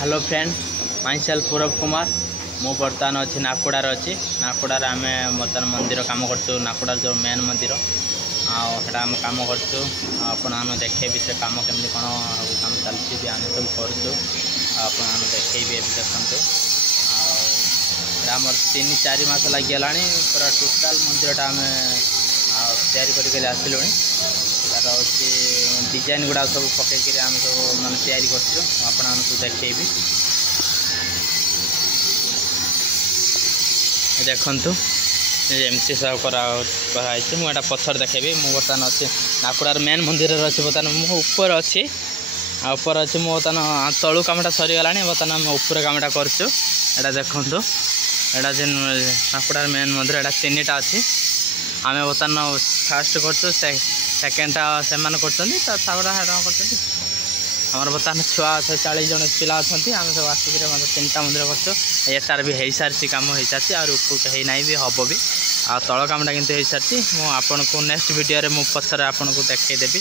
Hello friend my self पूरब कुमार मु बर्तमान अच्छी नाकुड़ार अच्छी नाकुड़ार आम बर्तमान मंदिर कम कर नाकुड़ार जो मेन मंदिर आटा आम कम कर देखे से कम केमती कौन कम चलती आम सब कर देखे देखते आम 3-4 मास लगिगला पूरा टोटाल मंदिरटा आम तैयारी आसलु तार हूँ डिजाइन गुड़ा सब पकईकि आम सब मान तैयारी कर देखेबी देखु एमती सब कराई मुझे पछर देखेबी मुझे बर्तमान अच्छे नाकुड़ार मेन मंदिर अच्छे बर्तमान मुझे ऊपर अच्छी ऊपर अच्छे मुझे बर्तमान तलू कमटा सरीगला बर्तमान आम ऊपर कमटा करा देखु एटा जेन नाकुड़ार मेन मंदिर एटा 3टा अच्छी आम बर्तमान फास्ट कर सेकेंडटा से कर बर्तमान छुआ 40 जन पिला अच्छा आम सब आसिक 3टा मंदिर कर भी हो सारी कम हो सारी और ऊपर है ना भी हम भी आ तल कमटा कि हो सारी मुझे नेक्स्ट वीडियो में पचर आपको देखईदेवी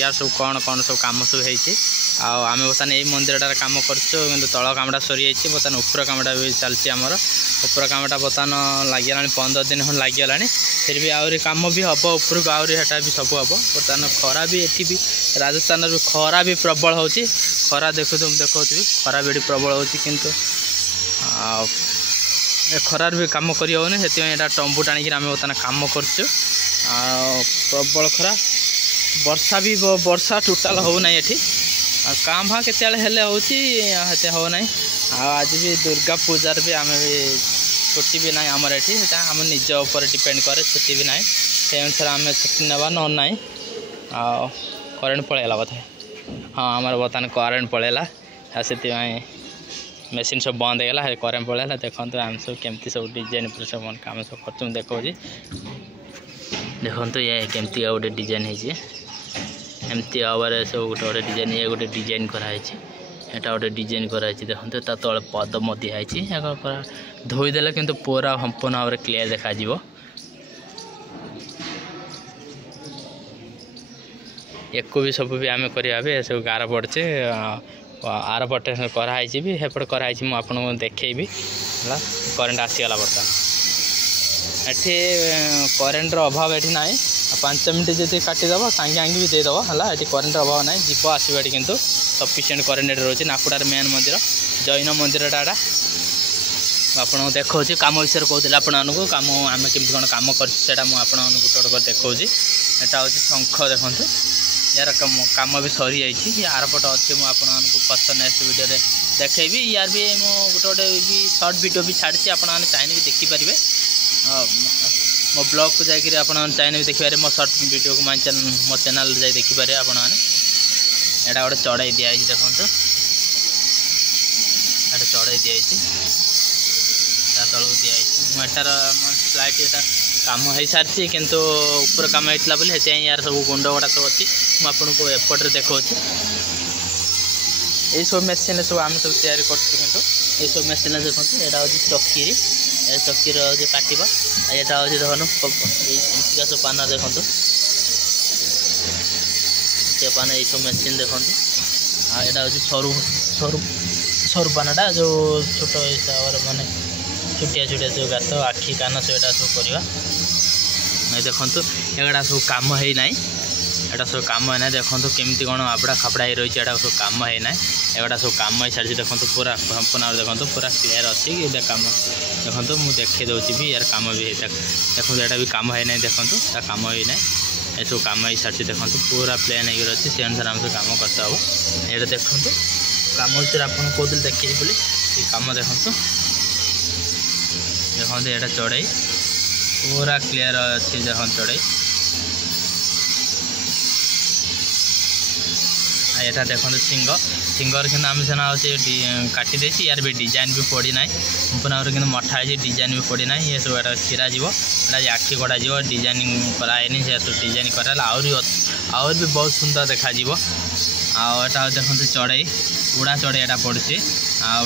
यार सब कौन कौन सब कम सब होती आम बर्तमान यही मंदिरटार कम कर तल कमटा सरी जाइए बर्तमान ऊपर कमटा भी चलती आमर ऊपर कमटा बर्तमान लगिगला 15 दिन खंड लगिगला फिर भी आहरी कम भी हम ऊपर को आहरी हेटा भी सब हम बर्तमान खरा भी ये भी राजस्थान खरा भी प्रबल हो खरा देखो देखी खरा भी प्रबल हो किंतु खरार भी कम करनी से टंबू टाणी आम बर्तमान कम कर प्रबल खरा वर्षा टोटाल होना ये काम भाँ के होते होना आज भी दुर्गा पूजार भी आम भी छुट्टी भी ना आमर ये आम निज ऊपर डिपेंड करे छुट्टी भी ना से अनुसार आम छुट्टी ना ना करेन्ट पलैला बोधे हाँ आमर बर्तमान करेन्ट पलैला से मेसीन सब बंद होगा करेन्ट पलैला देखो आम सब केमती सब डिजाइन पर सब कम सब कर देखो देखो ये केमती गोटे डिजाइन है एमती आवार सब गोटे गोटे डिजाइन ये गोटे डिजाइन कराई एटा गोटे डिजाइन कराई देखते तले पदम दिखाई धोईदेले किंतु पूरा संपूर्ण भाव में क्लीयर देखा एक भी सब भी आम करा सब गार पड़े आर पटे कराई भी हेपटे कराई मुझे देखी करेन्ट आसीगला बर्तमान एठी करेन्टर अभाव ये ना 5 मिनट जी काटिदेव सांगे सांगे भी देदेव है ये करेन्ट अभाव ना जीव आसो किंतु सफिसीयंट करेन्ट रोचे नाकुड़ार मेन मंदिर जैन मंदिरटा आपको देखा कम विषय कहते आपको कम आम केमती कौन कम कर गोटे गोटे देखा यहाँ हूँ शंख देखते यार कम भी सरी जाइए आर पट अच्छे मुझे पसंद नेक्स्ट वीडियो देखी यार भी मुझे गोटे भी सर्ट वीडियो भी छाड़ी आपने चाहिए भी देखिपारे मो ब्लॉग को जाकर आप चाहिए भी देखिपारे मो सर्ट वीडियो को मो चैनल जाए देखिपारे आपने यहाँ गोटे चढ़ाई दिखाई देखो ये चढ़ाई दिखाई तलू दिखाई मुझार फ्लाइट यहाँ कम हो सारी किंतु ऊपर कम होता बोली से यार सब गुंड गुड़ा सब अच्छी मुझे एपटे देखा ये सब मेसीन सब आम सब तैयारी कर सब मेसीन देखो यहाँ हूँ चक्की चक्की जो काटा यहाँ हूँ देखो सब पाना देखो से पाना ये सब मेसीन देखो यहाँ हूँ सरू सरू सरू पानाटा जो छोट हिसाब से मानने छुटिया छुटिया सब गात आखि कान सब यहाँ सब करवा देखु एगुड़ा सब कम है ना यहाँ सब कम है ना देखो केमती कौन आपड़ा खापड़ा ही रही है सब कम है ना एगुड़ा सब कम हो सारी देखो पूरा संपूर्ण देखो पूरा क्लीयर अच्छी कम देखो मुझे देखे दूसरी भी यार कम भी देखो यहाँ भी कम है ना देखो कम है ना ये सब कम हो सारी देखो पूरा प्लेन हो अच्छी से अनुसार आम सब कम करते हम ये देखो कम विषय आपको कहते देखिए बोली कम देखो देखो यहाँ चढ़ाई पूरा क्लीयर अच्छी देखो चढ़ाई यहाँ देखो सिंगर कि आम सेना हूँ काटिदे यार भी डिजाइन भी पड़ी ना संपूर्ण कि मठा है डिजाइन भी पड़ी ना ये सब यहाँ चिरा आखि कटा डिजाइन कराएनि से सब डिजाइन कराला आउर भी बहुत सुंदर देखा आटा देखते चढ़ाई उड़ा चढ़ाई यहाँ पड़ी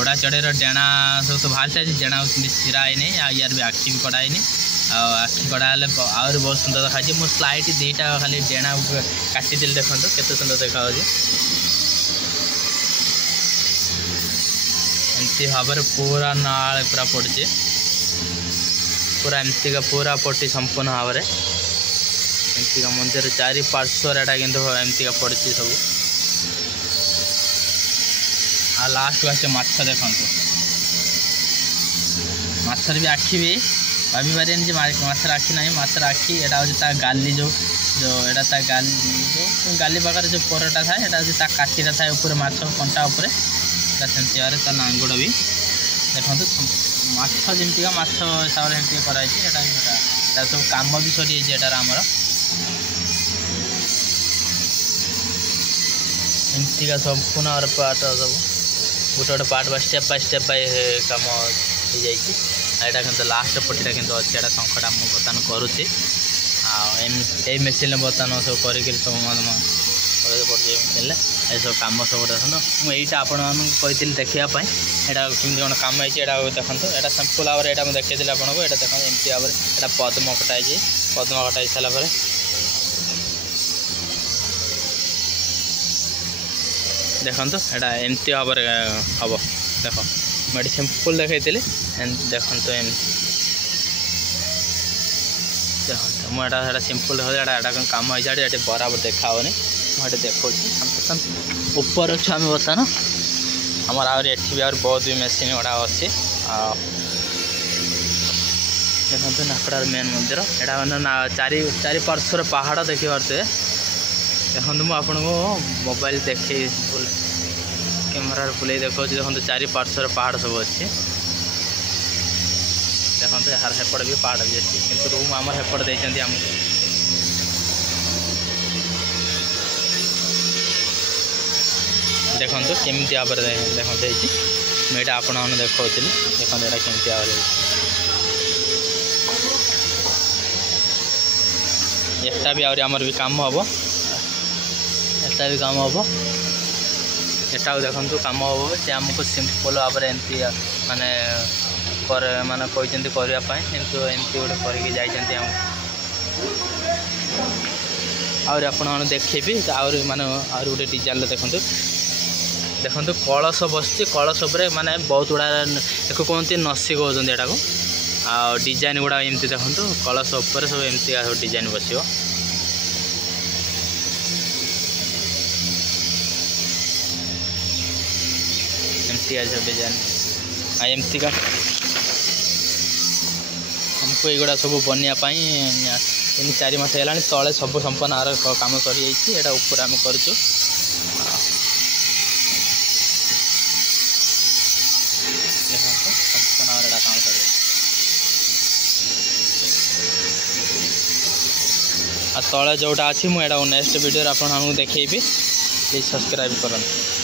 उड़ा चढ़ाई डेणा सब तो बाहर सारी डेणा चिरा है यार भी आखि भी कटाई आखि कटाले आहरी बहुत सुंदर देखा मुझे स्लाइट 2टा खाली डेणा काटिदेली देखो केते सुंदर देखा एमती भाव पूरा नाल पूरा पड़े पूरा एमती का पूरा पट्टी संपूर्ण भाव एमती का मंदिर चारि पार्श्वर एटा कि एमती का पड़ी सब आ लास्ट आसे माछ देखु माछर भी आखि भी भाभी पारे माछर आखि ना माछर आखि एटा हूँ गाली जो जो एटा गाली जो गाली पाखे जो परटा थाए एटा हूँ काठीटा थाए ऊपर माछ कंटा उपर सेमती भाव ता लांगुड़ भी देखो माछ जमीका माछ हिसाब से कराई सब कम भी सरी एटार आमर एमती का संपूर्ण और पार्ट सब गोटे गोटे पार्ट बाय स्टेप बाय कम हो जाइए कि लास्ट पट्टीटा कि अच्छे शंखटा मुझे बर्तमान करुच्ची आई मेसीन बर्तमान सब कर सब पड़े मेसीन सब कम सब देखो मुझे आपण कही देखापी यहाँ कमी कौन कम है देखो यहाँ सिंपल भाव में देखा देखी आपको यहाँ देखो एमती भाव में पद्म कटाई पद्म कटाई सारापर देखो यहाँ एमती भाव हम देख मुझे सिंपल देखी देखो देखो मुझे सिंपल देखो कम हो बराबर देखा मुझे देखा ऊपर अच्छे आम बर्तमान आमर आहरी भी बहुत भी मेसीन गुड़ा अच्छे देखो नापड़ार मेन मंदिर यहाँ चारि पार्श्वर पहाड़ देखी पारे देखो मुझे आपको मोबाइल देखे कैमेरा बुले देखा देखो चारि पार्श्वर पहाड़ सब अच्छे देखो यार हेपट भी पहाड़ भी अच्छे कि रूम आम हेपट देती आमको देखो केमी भाव देखो मुझे आपण देखा देखो यहाँ केमी भाव एटा भी आमर भी कम हम एटा भी कम हम एटा देखो कम हम से आमको सिंपल भाव में एमती माने माने कहते करने किंतु एमती गोटे करके जाइए आउरी आपण देखेबी आउरी माने आउरी गोटे डिजाइन देखो देखो कलश बस कलश माने बहुत गुड़ा एक कहते नसी कहते यहाँ को आ डिजाइन गुड़ा एमती देखो कलश उपर सब एमती डिजाइन बस एमती सब डिजाइन एमती का हमको युवा सब बनवाई 3-4 मास है तले सब संपन्न आर कम सरी जाइए ऊपर आम कर तले जोटा अच्छी मुझे नेक्स्ट वीडियो आपको देखेबी प्लीज सब्सक्राइब करना।